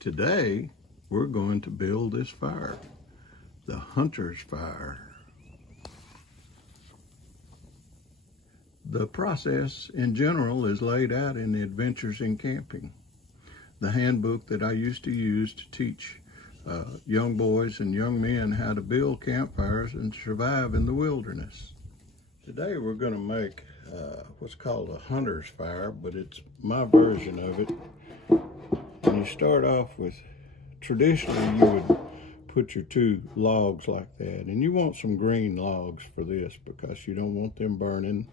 Today, we're going to build this fire, the Hunter's Fire. The process in general is laid out in the Adventures in Camping, the handbook that I used to use to teach young boys and young men how to build campfires and survive in the wilderness. Today we're going to make what's called a Hunter's Fire, but it's my version of it. And you start off with, traditionally you would put your two logs like that, and you want some green logs for this because you don't want them burning,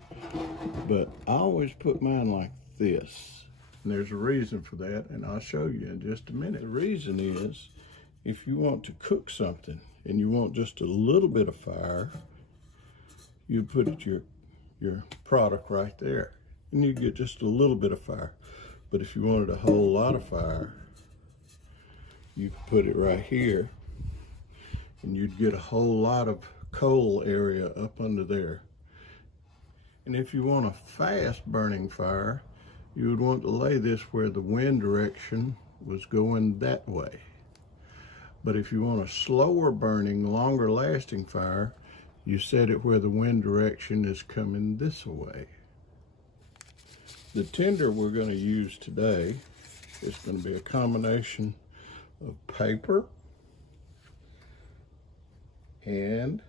but I always put mine like this, and there's a reason for that, and I'll show you in just a minute. The reason is, if you want to cook something and you want just a little bit of fire, you put your product right there and you get just a little bit of fire. But if you wanted a whole lot of fire, you could put it right here and you'd get a whole lot of coal area up under there. And if you want a fast burning fire, you would want to lay this where the wind direction was going that way. But if you want a slower burning, longer lasting fire, you set it where the wind direction is coming this way. The tinder we're going to use today is going to be a combination of paper and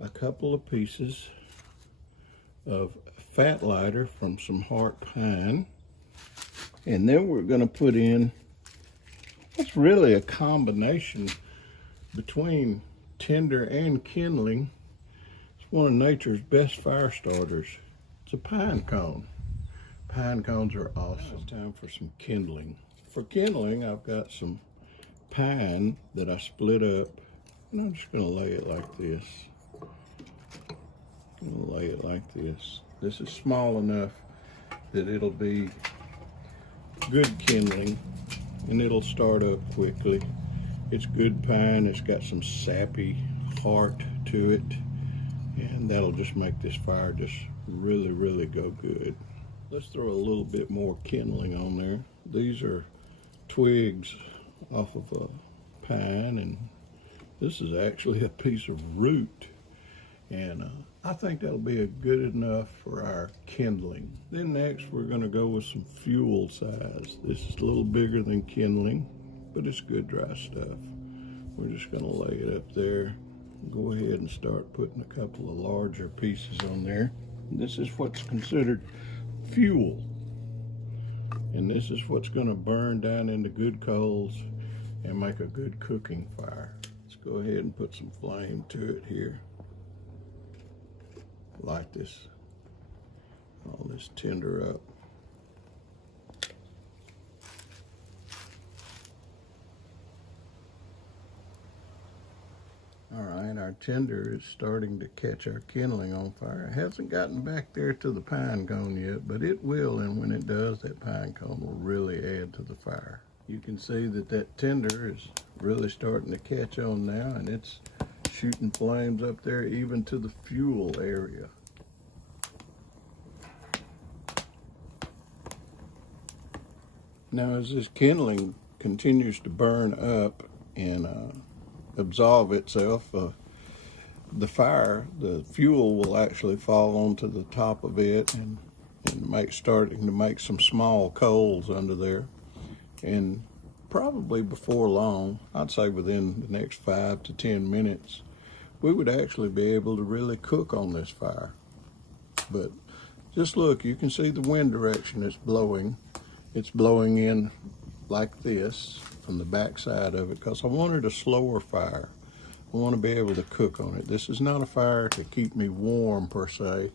a couple of pieces of fat lighter from some Hart pine. And then we're going to put in, it's really a combination between tinder and kindling. It's one of nature's best fire starters. It's a pine cone. Pine cones are awesome. It's time for some kindling. For kindling, I've got some pine that I split up, and I'm just going to lay it like this. I'm going to lay it like this. This is small enough that it'll be good kindling, and it'll start up quickly. It's good pine. It's got some sappy heart to it, and that'll just make this fire just really go good. Let's throw a little bit more kindling on there. These are twigs off of a pine, and this is actually a piece of root, and I think that'll be good enough for our kindling. Then next we're going to go with some fuel size. This is a little bigger than kindling, but it's good dry stuff. We're just going to lay it up there. Go ahead and start putting a couple of larger pieces on there. This is what's considered fuel, and this is what's going to burn down into good coals and make a good cooking fire. Let's go ahead and put some flame to it here. Light this, all this tinder up. All right, our tinder is starting to catch our kindling on fire. It hasn't gotten back there to the pine cone yet, but it will, and when it does, that pine cone will really add to the fire. You can see that tinder is really starting to catch on now, and it's shooting flames up there even to the fuel area. Now as this kindling continues to burn up and absolve itself, the fuel will actually fall onto the top of it and starting to make some small coals under there. And probably before long, I'd say within the next 5 to 10 minutes, we would actually be able to really cook on this fire. But just look, you can see the wind direction it's blowing. It's blowing in like this from the back side of it because I wanted a slower fire. I want to be able to cook on it. This is not a fire to keep me warm per se,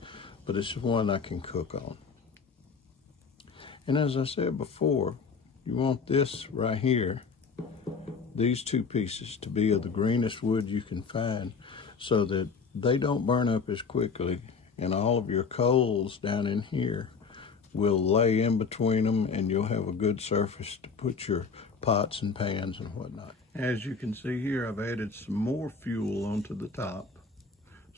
but it's one I can cook on. And as I said before, you want this right here, these two pieces, to be of the greenest wood you can find so that they don't burn up as quickly, and all of your coals down in here will lay in between them, and you'll have a good surface to put your pots and pans and whatnot. As you can see here, I've added some more fuel onto the top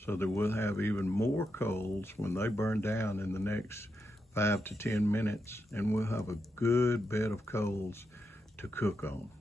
so that we'll have even more coals when they burn down in the next 5 to 10 minutes, and we'll have a good bed of coals to cook on.